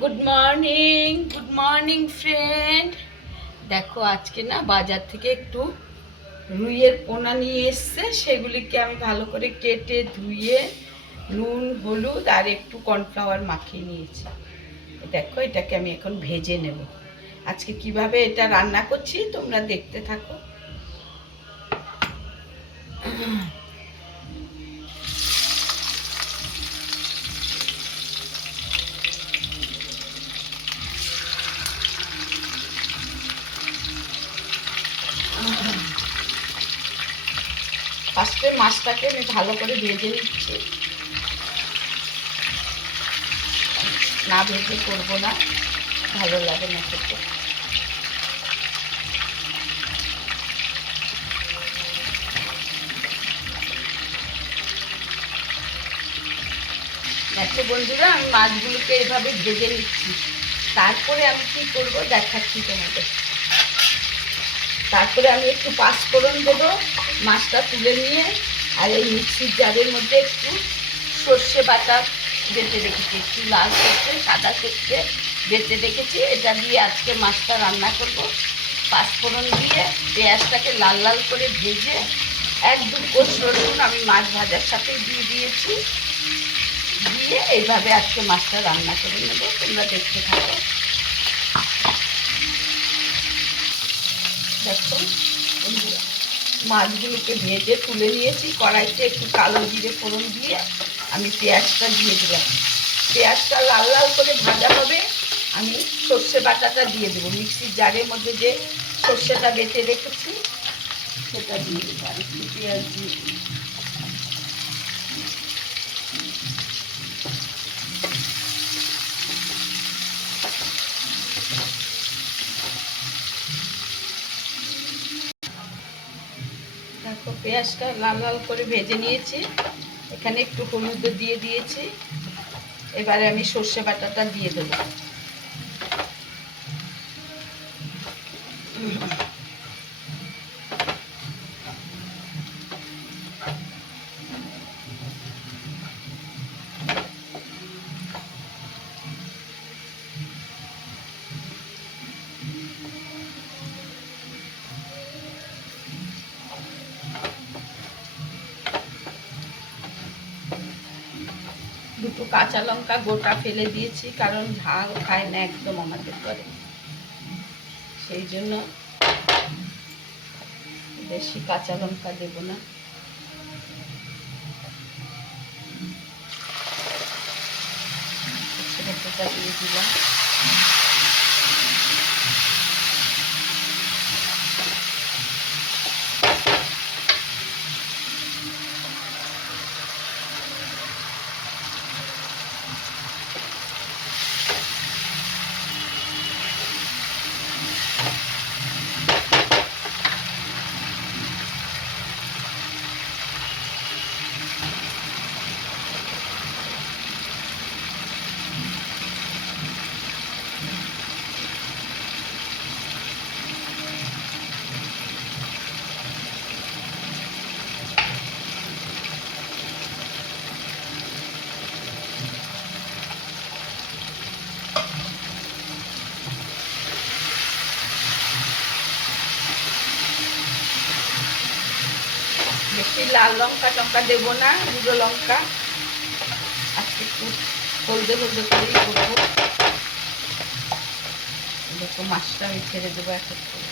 Good morning friend. দেখো আজকে না বাজার থেকে একটু রুইয়ের পোনা নিয়ে এসছে, সেগুলিকে আমি ভালো করে কেটে ধুয়ে নুন হলুদ আর একটু কর্নফ্লাওয়ার মাখিয়ে নিয়েছি। দেখো এটাকে আমি এখন ভেজে নেব। আজকে কিভাবে এটা রান্না করছি তোমরা দেখতে থাকো। ফার্স্টে মাছটাকে আমি ভালো করে ভেজে নিচ্ছি, না ভেজে করবো না, ভালো লাগে না খেতে। দেখো বন্ধুরা, আমি মাছগুলোকে এভাবে ভেজে নিচ্ছি, তারপরে আমি কি করব দেখাচ্ছি তোমাদের। তারপরে আমি একটু পাঁচফোড়ন দেবো, মাছটা তুলে নিয়ে। আর এই মিক্সির জারের মধ্যে একটু সর্ষে বাটা বেটে রেখেছি, একটু লাল সর্ষে সাদা সর্ষে বেটে রেখেছি, এটা দিয়ে আজকে মাছটা রান্না করব। পাঁচফোড়ন দিয়ে পেঁয়াজটাকে লাল লাল করে ভেজে এক দু কোষ রসুন আমি মাছ ভাজার সাথে দিয়ে দিয়েছি, দিয়ে এইভাবে আজকে মাছটা রান্না করে নেব। তোমরা দেখতে থাকো। দেখো বন্ধুরা, মাছগুলোকে ভেজে তুলে নিয়েছি, কড়াইতে একটু কালো জিরে ফোড়ন দিয়ে আমি পেঁয়াজটা দিয়ে দিলাম। পেঁয়াজটা লাল লাল করে ভাজা হবে, আমি সর্ষে বাটাটা দিয়ে দেবো। মিক্সির জারের মধ্যে যে সর্ষেটা বেটে রেখেছি সেটা দিয়ে দেবো, আর একটু পেঁয়াজ দিয়ে দিই। দেখো পেঁয়াজটা লাল লাল করে ভেজে নিয়েছি, এখানে একটু হলুদ দিয়ে দিয়েছি। এবারে আমি সর্ষে বাটাটা দিয়ে দেবো। দুটো কাঁচা লঙ্কা গোটা ফেলে দিয়েছি, কারণ ঝাল খায় না একদম আমাদের ঘরে, সেই জন্য বেশি কাঁচা লঙ্কা দেব না। সেটা দিয়ে দিলাম। বেশি লাল লঙ্কা টঙ্কা দেবো না, গুঁড়ো লঙ্কা আজকে একটু হলদে হলদে করেই করবো। দেখো মাছটা আমি ছেড়ে দেবো এক এক করে।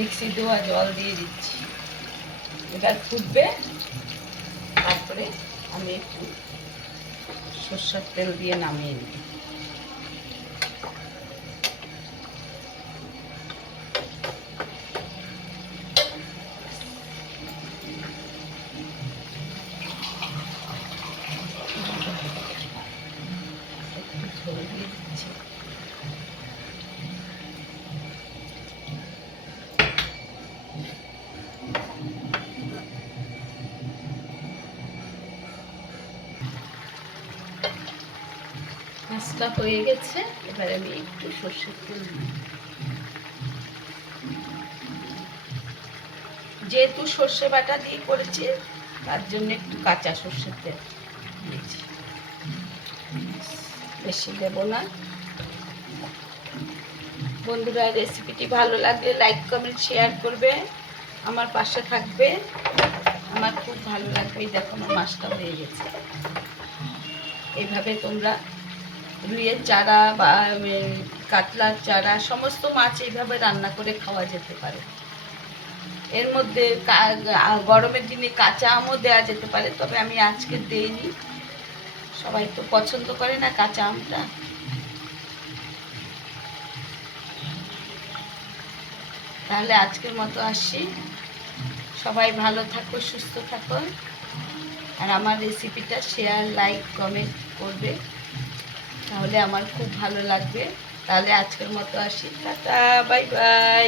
মিক্সি দেওয়া জল দিয়ে দিচ্ছি, এবার ফুটবে। তারপরে আমি একটু সর্ষের তেল দিয়ে নামিয়ে নিই। ঝোল দিয়ে দিচ্ছি। মাছটা হয়ে গেছে, এবার আমি একটু সর্ষের তেল দিই। যেহেতু সর্ষে বাটা দিয়ে করেছি তার জন্য একটু কাঁচা সর্ষের তেল দিয়েছি, বেশি দেব না। বন্ধুরা, রেসিপিটি ভালো লাগলে লাইক কমেন্ট শেয়ার করবে, আমার পাশে থাকবে, আমার খুব ভালো লাগবে। দেখো আমার মাছটা হয়ে গেছে। এইভাবে তোমরা রুইয়ের চারা বা কাতলার চারা সমস্ত মাছ এইভাবে রান্না করে খাওয়া যেতে পারে। এর মধ্যে গরমের দিনে কাঁচা আমও দেওয়া যেতে পারে, তবে আমি আজকে দেইনি, সবাই তো পছন্দ করে না কাঁচা আমটা। তাহলে আজকের মতো আসি, সবাই ভালো থাকো, সুস্থ থাকো, আর আমার রেসিপিটা শেয়ার লাইক কমেন্ট করবে, তাহলে আমার খুব ভালো লাগবে। তাহলে আজকের মতো আসি, টাটা, বাই বাই।